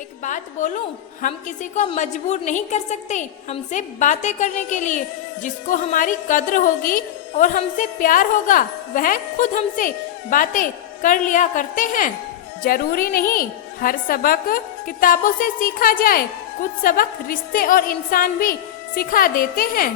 एक बात बोलूं, हम किसी को मजबूर नहीं कर सकते हमसे बातें करने के लिए। जिसको हमारी कद्र होगी और हमसे प्यार होगा वह खुद हमसे बातें कर लिया करते हैं। जरूरी नहीं हर सबक किताबों से सीखा जाए, कुछ सबक रिश्ते और इंसान भी सिखा देते हैं।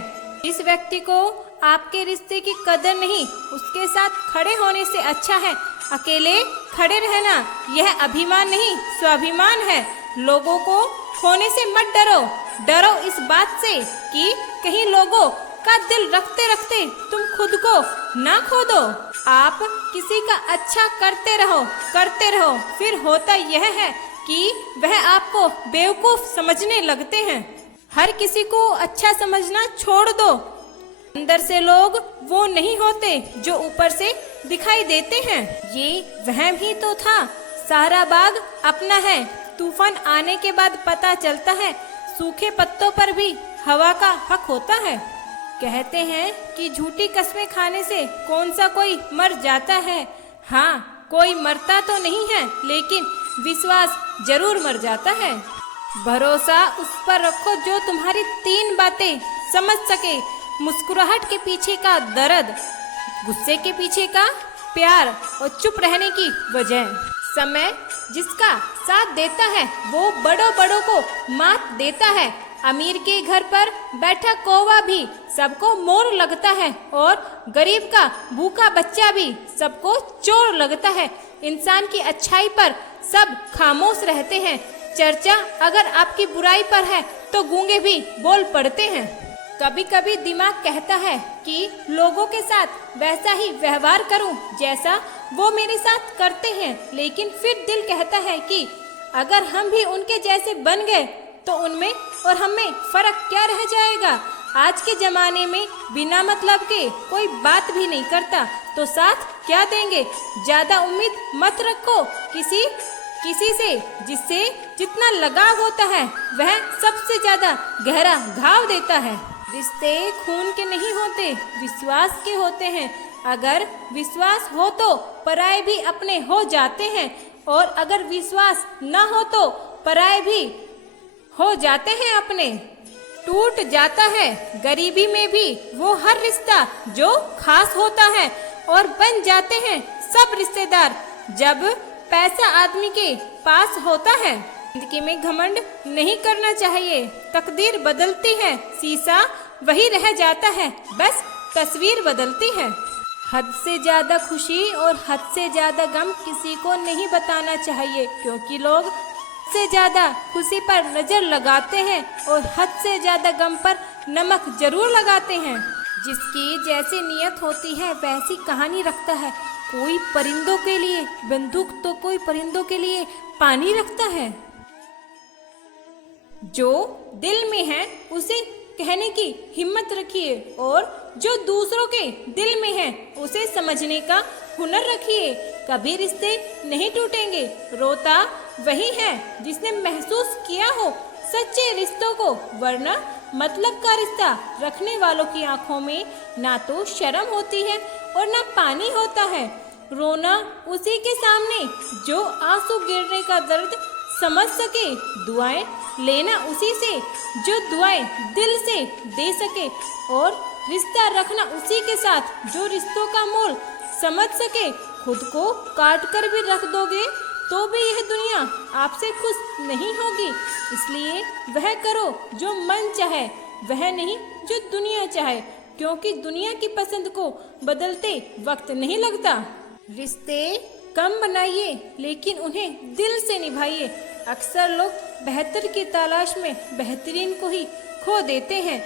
जिस व्यक्ति को आपके रिश्ते की कदर नहीं, उसके साथ खड़े होने से अच्छा है अकेले खड़े रहना। यह अभिमान नहीं स्वाभिमान है। लोगों को खोने से मत डरो, डरो इस बात से कि कहीं लोगों का दिल रखते रखते तुम खुद को ना खो दो। आप किसी का अच्छा करते रहो, फिर होता यह है कि वह आपको बेवकूफ समझने लगते हैं। हर किसी को अच्छा समझना छोड़ दो। अंदर से लोग वो नहीं होते जो ऊपर से दिखाई देते हैं। ये वहम ही तो था। सारा बाग अपना है, तूफान आने के बाद पता चलता है सूखे पत्तों पर भी हवा का हक होता है। कहते हैं कि झूठी कस्में खाने से कौन सा कोई मर जाता है। हाँ, कोई मरता तो नहीं है, लेकिन विश्वास जरूर मर जाता है। भरोसा उस पर रखो जो तुम्हारी 3 बातें समझ सके। मुस्कुराहट के पीछे का दर्द, गुस्से के पीछे का प्यार और चुप रहने की वजह। समय जिसका साथ देता है वो बड़ों को मात देता है। अमीर के घर पर बैठा कौवा भी सबको मोर लगता है और गरीब का भूखा बच्चा भी सबको चोर लगता है। इंसान की अच्छाई पर सब खामोश रहते हैं। चर्चा अगर आपकी बुराई पर है तो गूंगे भी बोल पड़ते हैं। कभी कभी दिमाग कहता है कि लोगों के साथ वैसा ही व्यवहार करूं जैसा वो मेरे साथ करते हैं, लेकिन फिर दिल कहता है कि अगर हम भी उनके जैसे बन गए तो उनमें और हमें फर्क क्या रह जाएगा। आज के जमाने में बिना मतलब के कोई बात भी नहीं करता तो साथ क्या देंगे। ज्यादा उम्मीद मत रखो किसी से। जिससे जितना लगाव होता है वह सबसे ज्यादा गहरा घाव देता है। रिश्ते खून के नहीं होते, विश्वास के होते हैं। अगर विश्वास हो तो पराये भी अपने हो जाते हैं, और अगर विश्वास न हो तो पराये भी हो जाते हैं अपने। टूट जाता है गरीबी में भी वो हर रिश्ता जो खास होता है, और बन जाते हैं सब रिश्तेदार जब पैसा आदमी के पास होता है। जिंदगी में घमंड नहीं करना चाहिए। तकदीर बदलती है, शीशा वही रह जाता है, बस तस्वीर बदलती है। हद से ज्यादा खुशी और हद से ज्यादा गम किसी को नहीं बताना चाहिए, क्योंकि लोग से ज्यादा खुशी पर नजर लगाते हैं और हद से ज्यादा गम पर नमक जरूर लगाते हैं। जिसकी जैसी नियत होती है वैसी कहानी रखता है। कोई परिंदों के लिए बंदूक तो कोई परिंदों के लिए पानी रखता है। जो दिल में है उसे कहने की हिम्मत रखिए, और जो दूसरों के दिल में है उसे समझने का हुनर रखिए। कभी रिश्ते नहीं टूटेंगे, रोता वही है जिसने महसूस किया हो सच्चे रिश्तों को, वरना मतलब का रिश्ता रखने वालों की आंखों में ना तो शर्म होती है और ना पानी होता है। रोना उसी के सामने जो आंसू गिरने का दर्द समझ सके, दुआएं लेना उसी से जो दुआएं दिल से दे सके, और रिश्ता रखना उसी के साथ जो रिश्तों का मोल समझ सके। खुद को काट कर भी रख दोगे तो भी यह दुनिया आपसे खुश नहीं होगी। इसलिए वह करो जो मन चाहे, वह नहीं जो दुनिया चाहे, क्योंकि दुनिया की पसंद को बदलते वक्त नहीं लगता। रिश्ते कम बनाइए लेकिन उन्हें दिल से निभाइए। अक्सर लोग बेहतर की तलाश में बेहतरीन को ही खो देते हैं।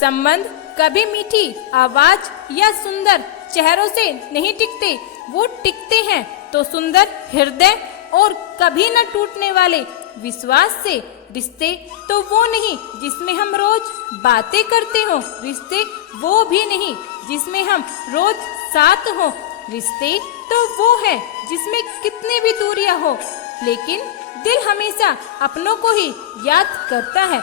संबंध कभी मीठी आवाज या सुंदर चेहरों से नहीं टिकते, वो टिकते हैं तो सुंदर हृदय और कभी न टूटने वाले विश्वास से। रिश्ते तो वो नहीं जिसमें हम रोज बातें करते हो, रिश्ते वो भी नहीं जिसमें हम रोज साथ हो। रिश्ते तो वो है जिसमें कितने भी दूरियां हो, लेकिन दिल हमेशा अपनों को ही याद करता है।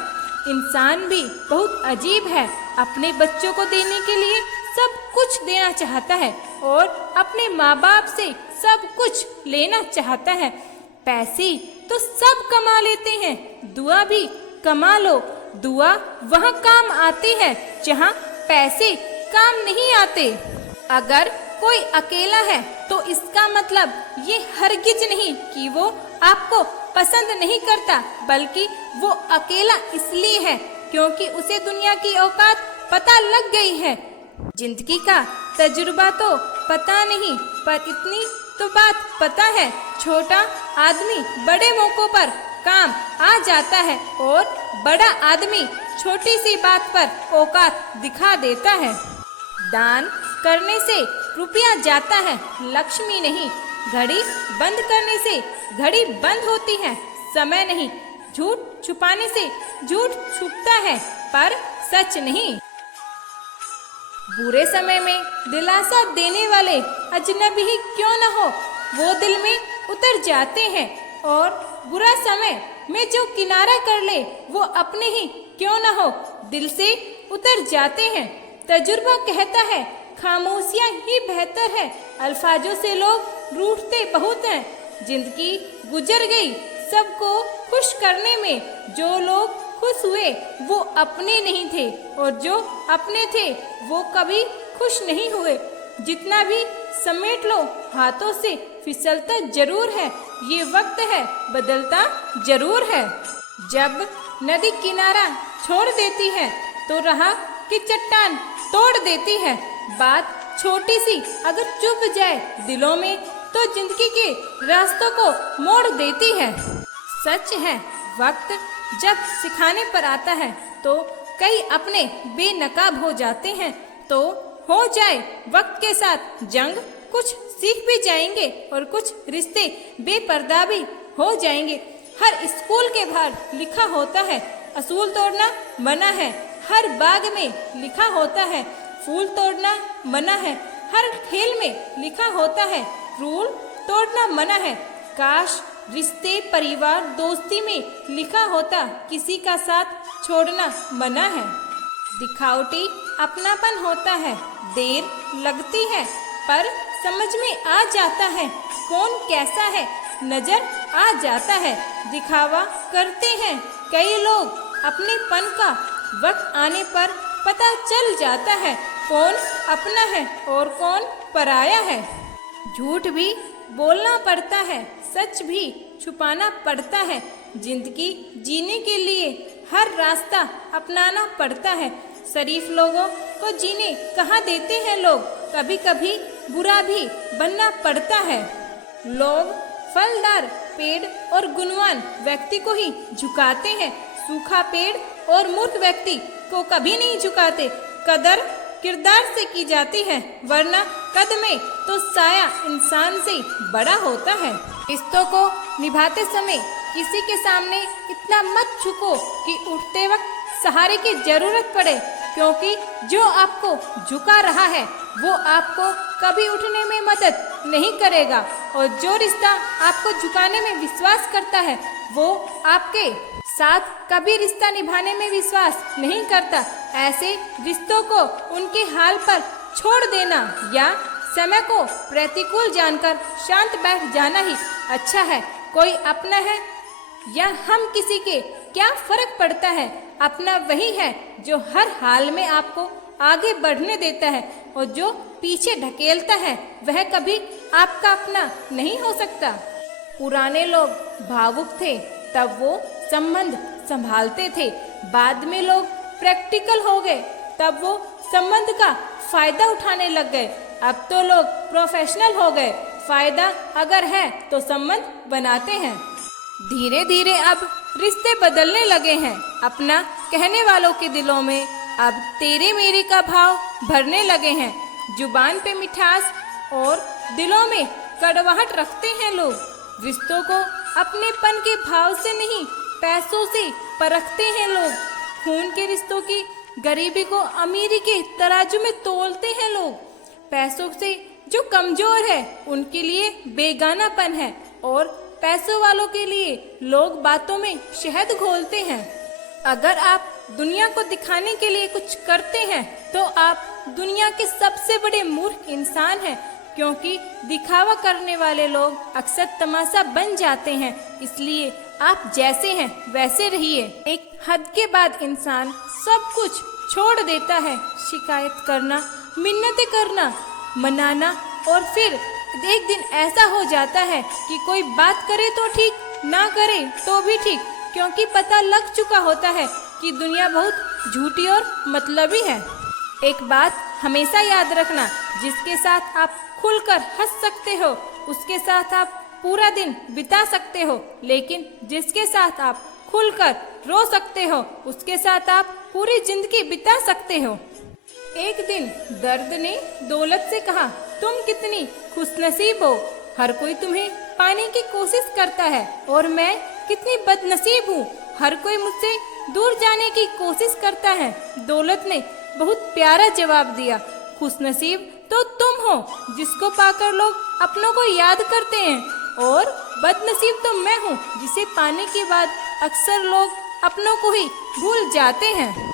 इंसान भी बहुत अजीब है, अपने बच्चों को देने के लिए सब कुछ देना चाहता है और अपने माँ बाप से सब कुछ लेना चाहता है। पैसे तो सब कमा लेते हैं। दुआ भी कमा लो। दुआ वहाँ काम आती है जहाँ पैसे काम नहीं आते। अगर कोई अकेला है तो इसका मतलब ये हरगिज नहीं कि वो आपको पसंद नहीं करता, बल्कि वो अकेला इसलिए है क्योंकि उसे दुनिया की औकात पता लग गई है। जिंदगी का तजुर्बा तो पता नहीं, पर इतनी तो बात पता है, छोटा आदमी बड़े मौकों पर काम आ जाता है और बड़ा आदमी छोटी सी बात पर औकात दिखा देता है। दान करने से रुपया जाता है, लक्ष्मी नहीं। घड़ी बंद करने से घड़ी बंद होती है, समय नहीं। झूठ छुपाने से झूठ छुपता है, पर सच नहीं। बुरे समय में दिलासा देने वाले अजनबी ही क्यों न हो, वो दिल में उतर जाते हैं। और बुरा समय में जो किनारा कर ले, वो अपने ही क्यों न हो, दिल से उतर जाते हैं। तजुर्बा कहता है खामोशियाँ ही बेहतर है। अल्फाजों से लोग रूठते बहुत हैं। जिंदगी गुजर गई सबको खुश करने में। जो लोग खुश हुए वो अपने नहीं थे, और जो अपने थे वो कभी खुश नहीं हुए। जितना भी समेट लो हाथों से फिसलता जरूर है। ये वक्त है बदलता जरूर है। जब नदी किनारा छोड़ देती है तो राह की चट्टान तोड़ देती है। बात छोटी सी अगर चुभ जाए दिलों में तो जिंदगी के रास्तों को मोड़ देती है। सच है वक्त जब सिखाने पर आता है तो कई अपने बेनकाब हो जाते हैं। तो हो जाए वक्त के साथ जंग, कुछ सीख भी जाएंगे और कुछ रिश्ते बेपर्दा भी हो जाएंगे। हर स्कूल के बाहर लिखा होता है असूल तोड़ना मना है। हर बाग में लिखा होता है फूल तोड़ना मना है। हर खेल में लिखा होता है रूल तोड़ना मना है। काश रिश्ते परिवार दोस्ती में लिखा होता किसी का साथ छोड़ना मना है। दिखावटी अपनापन होता है, देर लगती है पर समझ में आ जाता है कौन कैसा है, नजर आ जाता है। दिखावा करते हैं कई लोग अपनेपन का, वक्त आने पर पता चल जाता है कौन अपना है और कौन पराया है। झूठ भी बोलना पड़ता है, सच भी छुपाना पड़ता है। जिंदगी जीने के लिए हर रास्ता अपनाना पड़ता है। शरीफ लोगों को जीने कहाँ देते हैं लोग, कभी कभी बुरा भी बनना पड़ता है। लोग फलदार पेड़ और गुणवान व्यक्ति को ही झुकाते हैं, सूखा पेड़ और मूर्ख व्यक्ति को कभी नहीं झुकाते। कदर किरदार से की जाती है, वरना कद में तो साया इंसान से बड़ा होता है। रिश्तों को निभाते समय किसी के सामने इतना मत झुको कि उठते वक्त सहारे की जरूरत पड़े, क्योंकि जो आपको झुका रहा है वो आपको कभी उठने में मदद नहीं करेगा, और जो रिश्ता आपको झुकाने में विश्वास करता है वो आपके साथ कभी रिश्ता निभाने में विश्वास नहीं करता। ऐसे रिश्तों को उनके हाल पर छोड़ देना या समय को प्रतिकूल जानकर शांत बैठ जाना ही अच्छा है। कोई अपना है या हम किसी के, क्या फर्क पड़ता है। अपना वही है जो हर हाल में आपको आगे बढ़ने देता है, और जो पीछे ढकेलता है वह कभी आपका अपना नहीं हो सकता। पुराने लोग भावुक थे, तब वो संबंध संभालते थे। बाद में लोग प्रैक्टिकल हो गए, तब वो संबंध का फायदा उठाने लग गए। अब तो लोग प्रोफेशनल हो गए, फायदा अगर है तो संबंध बनाते हैं। धीरे धीरे अब रिश्ते बदलने लगे हैं। अपना कहने वालों के दिलों में अब तेरे मेरे का भाव भरने लगे हैं। जुबान पे मिठास और दिलों में कड़वाहट रखते हैं लोग। रिश्तों को अपनेपन के भाव से नहीं, पैसों से परखते हैं लोग। खून के रिश्तों की गरीबी को अमीरी के तराजू में तोलते हैं लोग। पैसों से जो कमजोर है उनके लिए बेगानापन है, और पैसों वालों के लिए लोग बातों में शहद घोलते हैं। अगर आप दुनिया को दिखाने के लिए कुछ करते हैं तो आप दुनिया के सबसे बड़े मूर्ख इंसान हैं। क्योंकि दिखावा करने वाले लोग अक्सर तमाशा बन जाते हैं। इसलिए आप जैसे हैं वैसे रहिए। एक हद के बाद इंसान सब कुछ छोड़ देता है। शिकायत करना, मिन्नतें करना, मनाना, और फिर एक दिन ऐसा हो जाता है कि कोई बात करे तो ठीक, ना करे तो भी ठीक, क्योंकि पता लग चुका होता है कि दुनिया बहुत झूठी और मतलबी है। एक बात हमेशा याद रखना, जिसके साथ आप खुलकर हंस सकते हो उसके साथ आप पूरा दिन बिता सकते हो, लेकिन जिसके साथ आप खुलकर रो सकते हो उसके साथ आप पूरी जिंदगी बिता सकते हो। एक दिन दर्द ने दौलत से कहा, तुम कितनी खुशनसीब हो, हर कोई तुम्हें पाने की कोशिश करता है, और मैं कितनी बदनसीब हूँ, हर कोई मुझसे दूर जाने की कोशिश करता है। दौलत ने बहुत प्यारा जवाब दिया, खुशनसीब तो तुम हो जिसको पाकर लोग अपनों को याद करते हैं, और बदनसीब तो मैं हूँ जिसे पाने के बाद अक्सर लोग अपनों को ही भूल जाते हैं।